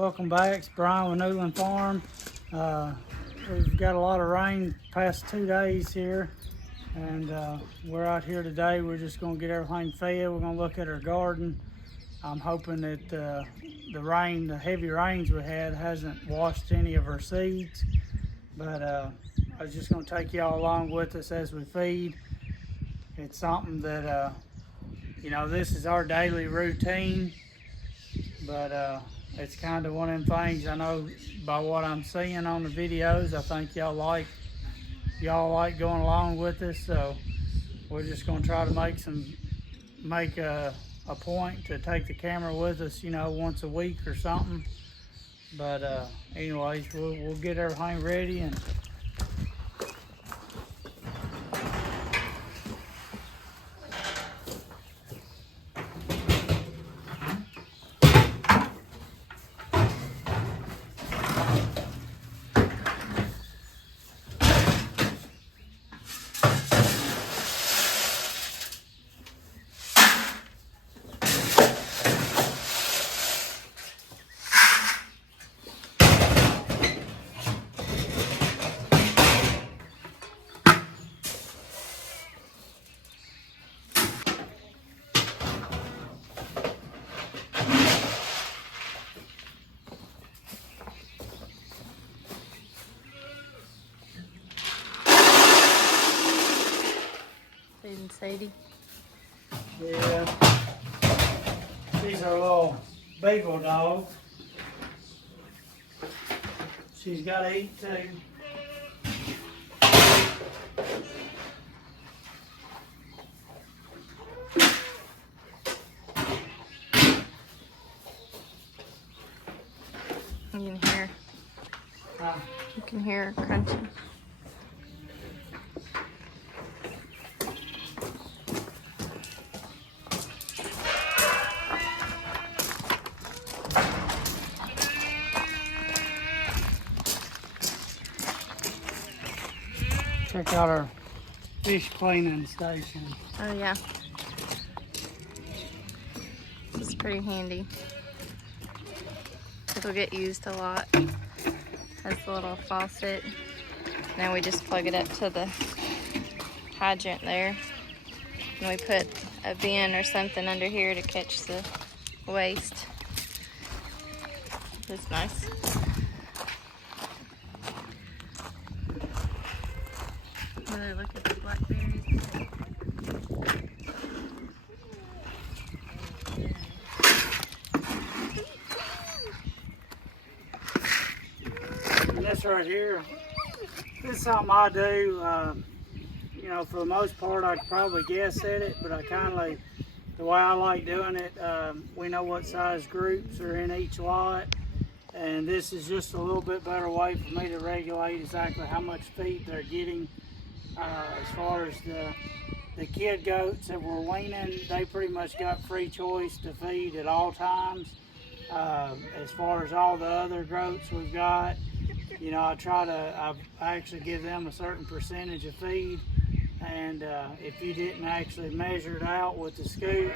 Welcome back. It's Brian with Newland Farm. We've got a lot of rain past 2 days here, and we're out here today. We're just going to get everything fed. We're going to look at our garden. I'm hoping that the heavy rains we had hasn't washed any of our seeds, but I was just going to take y'all along with us as we feed. It's something that this is our daily routine, but it's kind of one of them things. I know by what I'm seeing on the videos, I think y'all like going along with us, so we're just going to try to make a point to take the camera with us, once a week or something. But anyways, we'll get everything ready and Sadie. yeah, she's our little beagle dog. She's got to eat too. You can hear her crunching. Check out our fish cleaning station. Oh yeah. This is pretty handy. It'll get used a lot. Has the little faucet. Now we just plug it up to the hydrant there. And we put a bin or something under here to catch the waste. It's nice. Really look at the blackberries. And this right here, this is something I do. For the most part, I could probably guess at it, but the way I like doing it, we know what size groups are in each lot, and this is just a little bit better way for me to regulate exactly how much feed they're getting. As far as the kid goats that we're weaning, they pretty much got free choice to feed at all times. As far as all the other goats we've got, I actually give them a certain percentage of feed, and if you didn't actually measure it out with the scoop,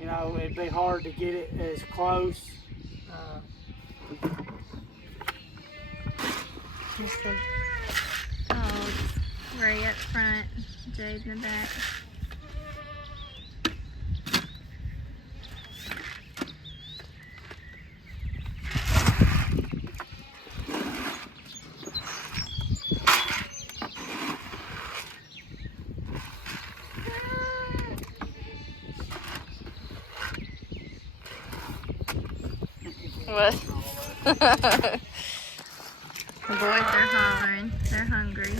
it'd be hard to get it as close. Ray up front, Jade in the back. What? The boys are hollering. They're hungry.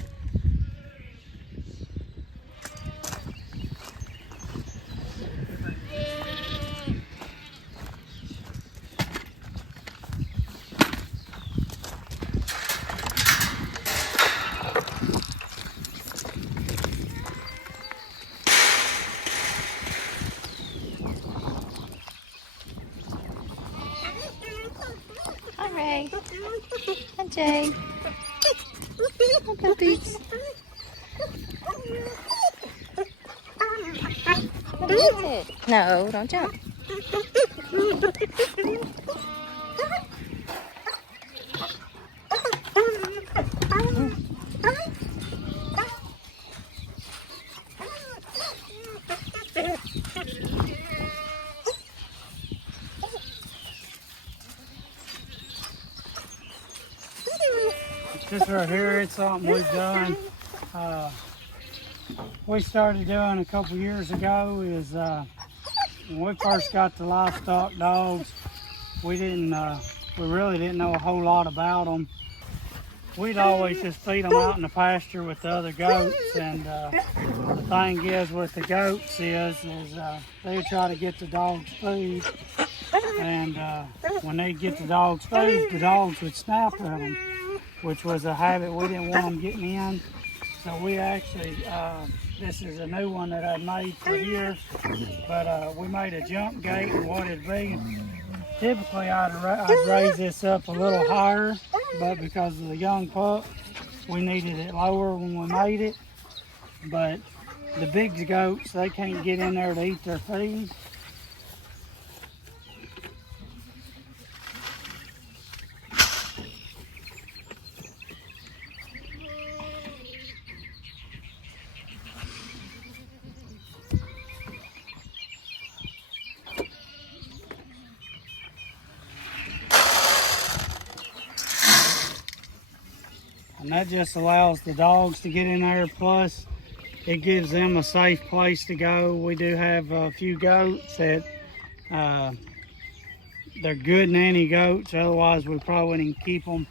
Hi, Ray. Hi, Jay. Hi, puppies. What is it? No, don't jump. This right here, it's something we've done. We started doing a couple years ago is when we first got the livestock dogs, we really didn't know a whole lot about them. We'd always just feed them out in the pasture with the other goats, and the thing is with the goats is they would try to get the dogs food, and when they get the dogs food, the dogs would snap at them, which was a habit we didn't want them getting in. So we actually, this is a new one that I made for here, but we made a jump gate, and what it'd be, typically I'd raise this up a little higher, but because of the young pup, we needed it lower when we made it. But the big goats, they can't get in there to eat their feed. And that just allows the dogs to get in there, plus it gives them a safe place to go. We do have a few goats that they're good nanny goats, otherwise we probably wouldn't keep them,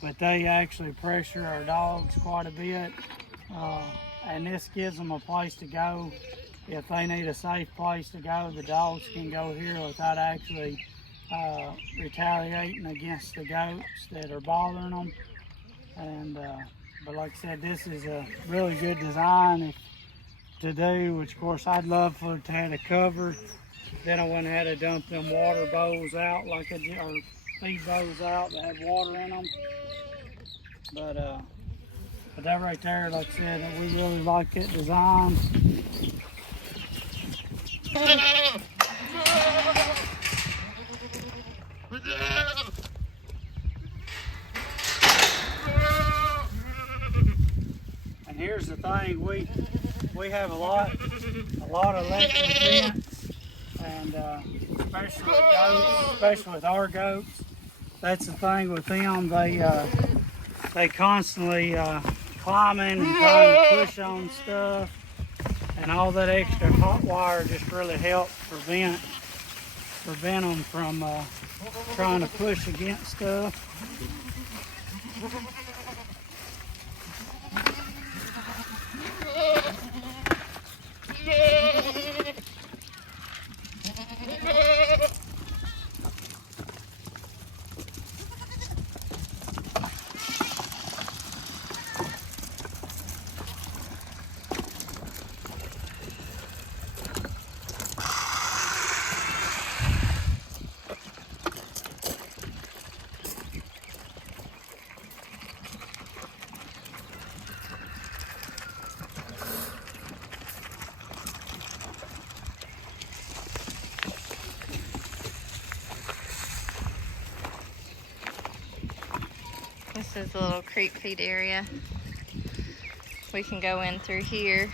but they actually pressure our dogs quite a bit, and this gives them a place to go. If they need a safe place to go, the dogs can go here without actually retaliating against the goats that are bothering them. And but like I said, this is a really good design to do, which of course I'd love for it to have a cover. Then I wouldn't have to dump them water bowls out or feed bowls out that have water in them. But that right there, like I said, we really like that design. And here's the thing, we have a lot of electric vents, and especially with goats, especially with our goats. That's the thing with them, they constantly climbing and trying to push on stuff, and all that extra hot wire just really helps prevent them from trying to push against stuff. This is a little creep feed area. We can go in through here.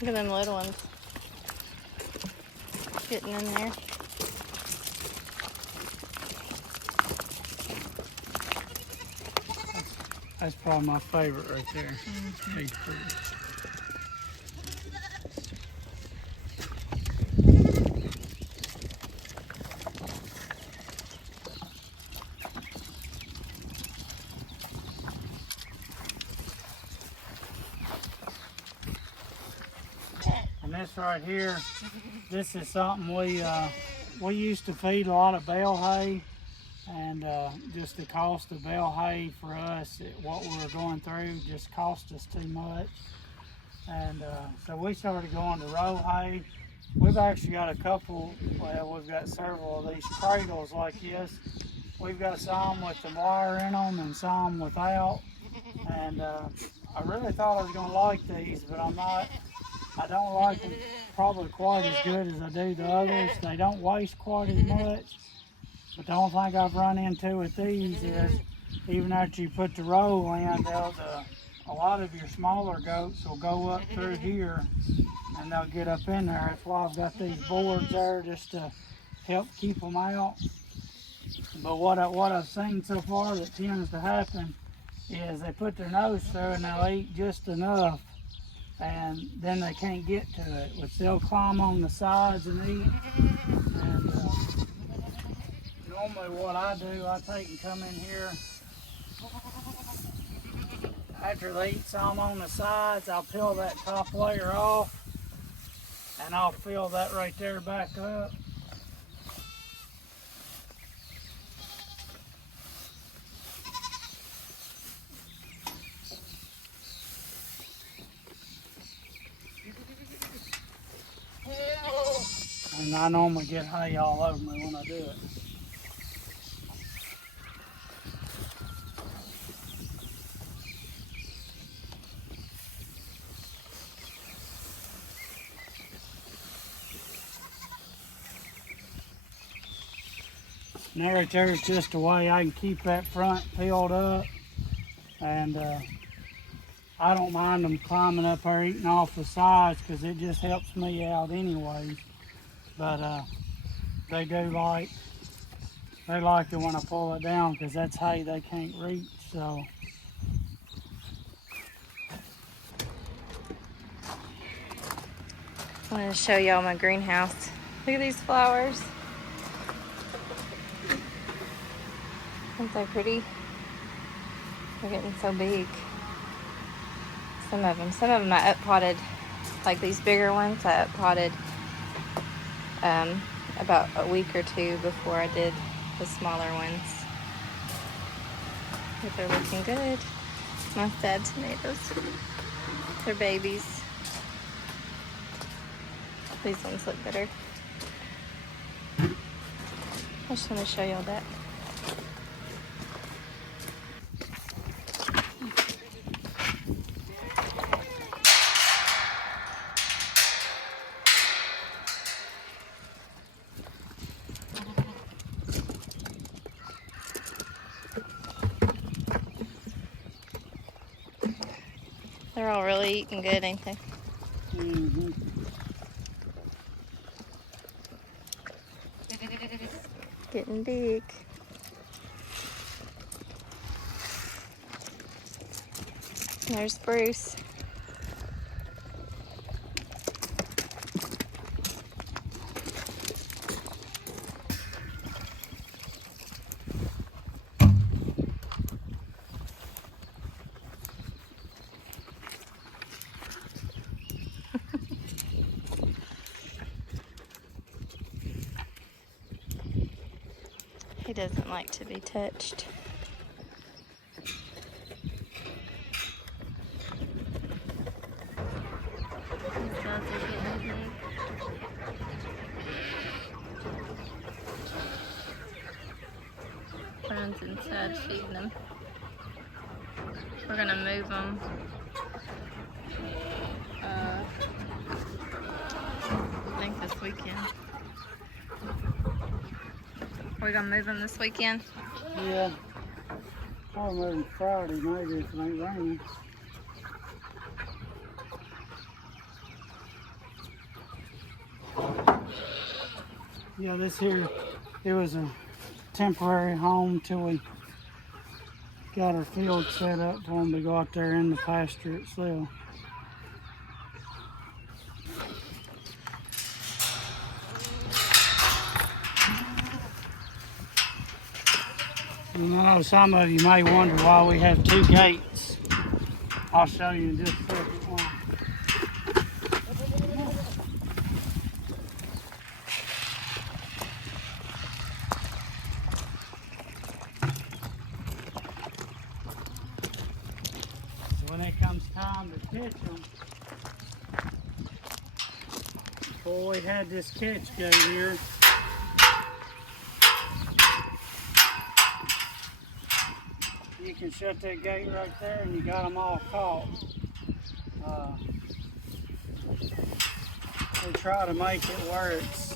Look at them little ones getting in there. That's probably my favorite right there. Feed food. And this right here, this is something we used to feed a lot of bale hay, and just the cost of bale hay for us, what we were going through just cost us too much. And so we started going to row hay. We've actually got a couple, well, we've got several of these cradles like this. We've got some with the wire in them and some without. And I really thought I was going to like these, but I don't like them probably quite as good as I do the others. They don't waste quite as much. But the only thing I've run into with these is even after you put the roll in, a lot of your smaller goats will go up through here and they'll get up in there. That's why I've got these boards there just to help keep them out. But what I've seen so far that tends to happen is they put their nose through and they'll eat just enough, and then they can't get to it, which they'll climb on the sides and eat. And normally what I do, I take and come in here after they eat some on the sides. I'll peel that top layer off, and I'll fill that right there back up. And I normally get hay all over me when I do it. And there, there's just a way I can keep that front filled up. And I don't mind them climbing up there eating off the sides because it just helps me out anyways. But they like it when I pull it down because that's hay they can't reach. So I want to show y'all my greenhouse. Look at these flowers. Aren't they pretty? They're getting so big. Some of them I up-potted, like these bigger ones I up-potted about a week or two before I did the smaller ones. But they're looking good. My sad tomatoes. They're babies. These ones look better. I just want to show y'all that. They're all really eating good, ain't they? mm-hmm. Getting big. There's Bruce. He doesn't like to be touched. These guys are getting big. Brian's inside feeding them. We're gonna move them. I think this weekend. We're gonna move them this weekend. Yeah, I'll move them Friday maybe if it ain't raining. Yeah, this here, it was a temporary home till we got our field set up for them to go out there in the pasture itself. And I know some of you may wonder why we have two gates. I'll show you in just a second why. So when it comes time to catch them, before we had this catch gate here, you can shut that gate right there and you got them all caught. We try to make it where it's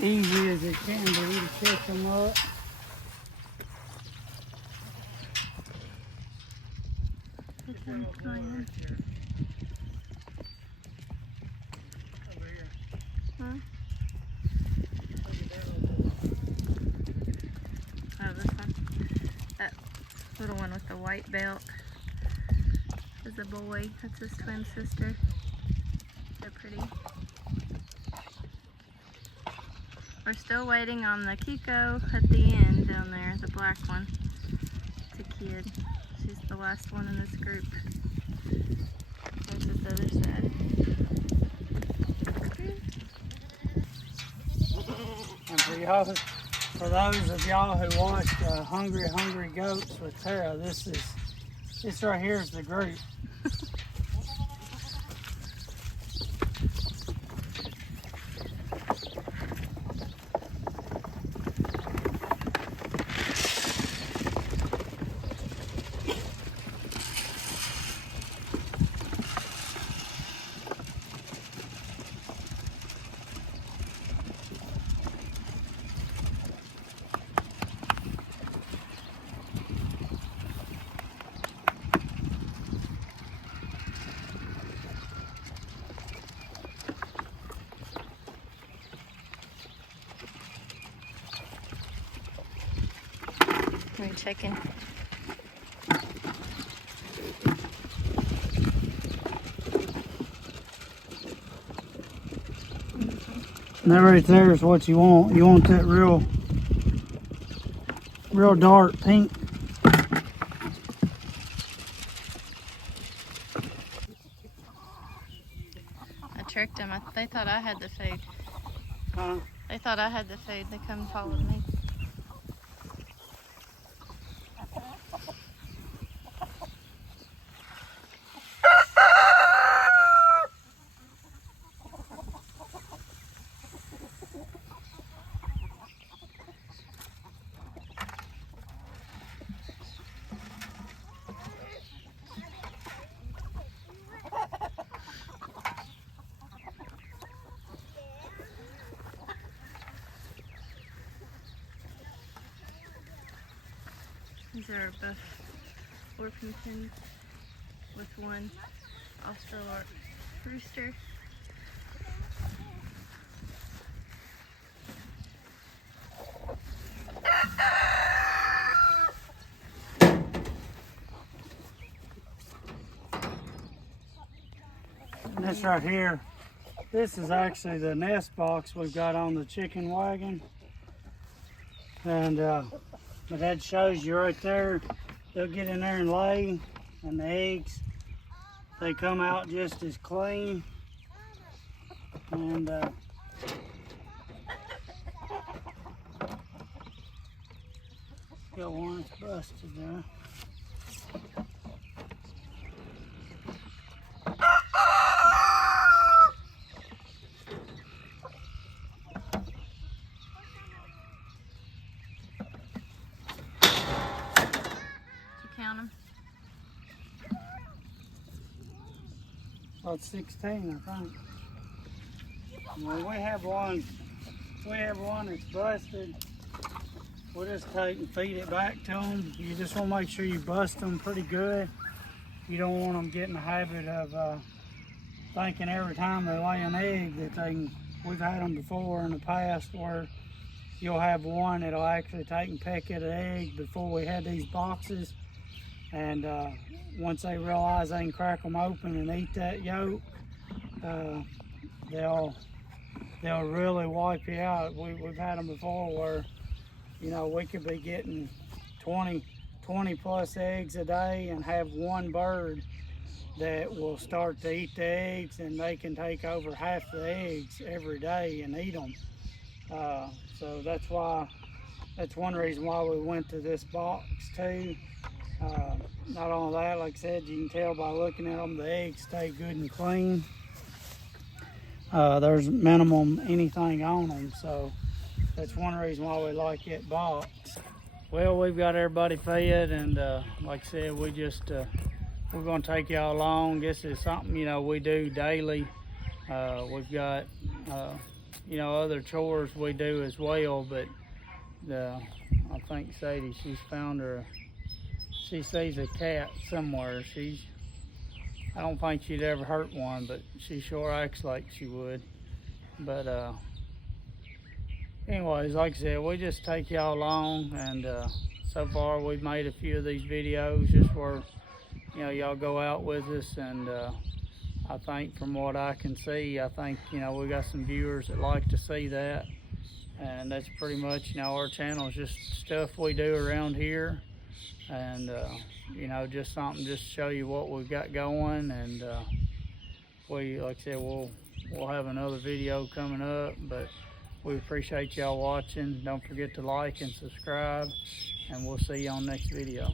easy as it can be to catch them up. Hmm? Oh, this one. That little one with the white belt is a boy. That's his twin sister. They're pretty. We're still waiting on the Kiko at the end down there, the black one. It's a kid. She's the last one in this group. There's this other side. And for those of y'all who watched Hungry Goats with Tara, this right here is the group. We're checking. And that right there is what you want. You want that real dark pink. I tricked them. They thought I had the food. Huh? They thought I had the food. They come and followed me. These are both Orpingtons with one Australorp rooster. And this right here, this is actually the nest box we've got on the chicken wagon. And but that shows you right there, they'll get in there and lay, and the eggs, they come out just as clean. And got one that's busted there. Count them. About 16, I think. Well, we have one that's busted. We'll just take and feed it back to them. You just want to make sure you bust them pretty good. You don't want them getting the habit of thinking every time they lay an egg that they can. We've had them before in the past where you'll have one that'll actually take and peck at an egg before we had these boxes. And once they realize they can crack them open and eat that yolk, they'll really wipe you out. We've had them before where, you know, we could be getting 20 plus eggs a day and have one bird that will start to eat the eggs, and they can take over half the eggs every day and eat them. So that's one reason why we went to this box too. Not only that, like I said, you can tell by looking at them, the eggs stay good and clean. There's minimum anything on them, so that's one reason why we like it box. Well, we've got everybody fed, and like I said, we're going to take y'all along. This is something, you know, we do daily. We've got, you know, other chores we do as well, but I think Sadie, she's found her, she sees a cat somewhere. I don't think she'd ever hurt one, but she sure acts like she would. But anyways, like I said, we just take y'all along, and so far we've made a few of these videos just where, you know, y'all go out with us, and I think from what I can see, I think, you know, we got some viewers that like to see that. And that's pretty much, you know, our channel is just stuff we do around here, and you know, just something just to show you what we've got going. And we, like I said, we'll have another video coming up, but we appreciate y'all watching. Don't forget to like and subscribe, and we'll see you on next video.